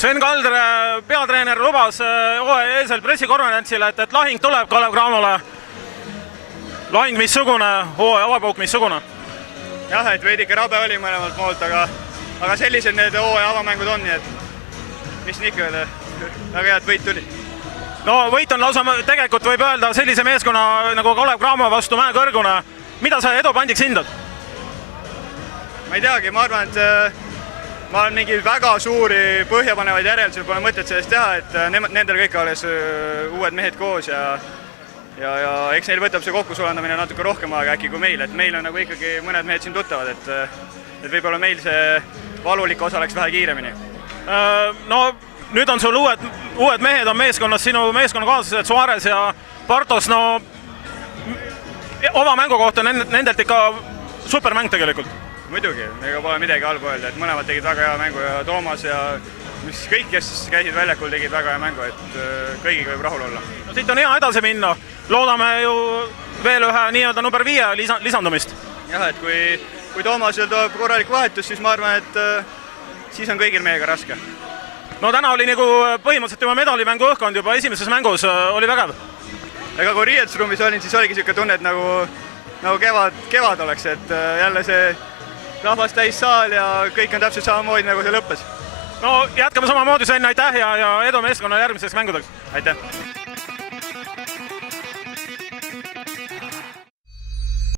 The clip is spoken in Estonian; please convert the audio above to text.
Sven Kalder, peatreener, lubas hooaja eelsel pressikonverentsil, et lahing tuleb Kalev Cramole. Lahing missugune, hooaja avapauk missugune? Jah, et veidike rabe oli mõlemalt poolt, aga sellised need hooaja avamängud on, nii et mis nii ikka öelda, väga hea, et võit tuli. No võit on lausa tegelikult võib öelda sellise meeskonna nagu Kalev Cramo vastu mäekõrgune. Mida sa Edo Pandiks hindad? Ma ei teagi, ma arvan, et ma olen mingi väga suuri põhjapanevaid järeldusi, pole mõtet sellest teha, et nendel kõik alles uued mehed koos ja eks neil võtab see kokkusulandamine natuke rohkem aega äkki kui meil, et meil on nagu ikkagi mõned mehed siin tuttavad, et võib-olla meil see valulik osa läks vähe kiiremini. No nüüd on sul uued mehed on meeskonnas, sinu meeskonnakaaslased Suarez ja Bartos, no oma mängu kohta nendelt ikka supermäng tegelikult. Muidugi, ega pole midagi halba öelda, et mõlemad tegid väga hea mängu ja Toomas ja kõik, kes käisid väljakul, tegid väga hea mängu, et kõigiga võib rahul olla. No, siit on hea edasi minna, loodame ju veel ühe nii-öelda number 5 lisandumist. Jah, et kui Toomasel tuleb korralik vahetus, siis ma arvan, et siis on kõigil meiega raske. No täna oli nagu põhimõtteliselt juba medalimängu õhkkond juba esimeses mängus, oli vägev. Ega kui riietusruumis olin, siis oligi selline tunne, et nagu kevad oleks, et jälle see rahvas täis saal ja kõik on täpselt samamoodi, nagu see lõppes. No jätkame samamoodi, Sven, aitäh ja edu meeskonna järgmiseks mängudeks. Aitäh!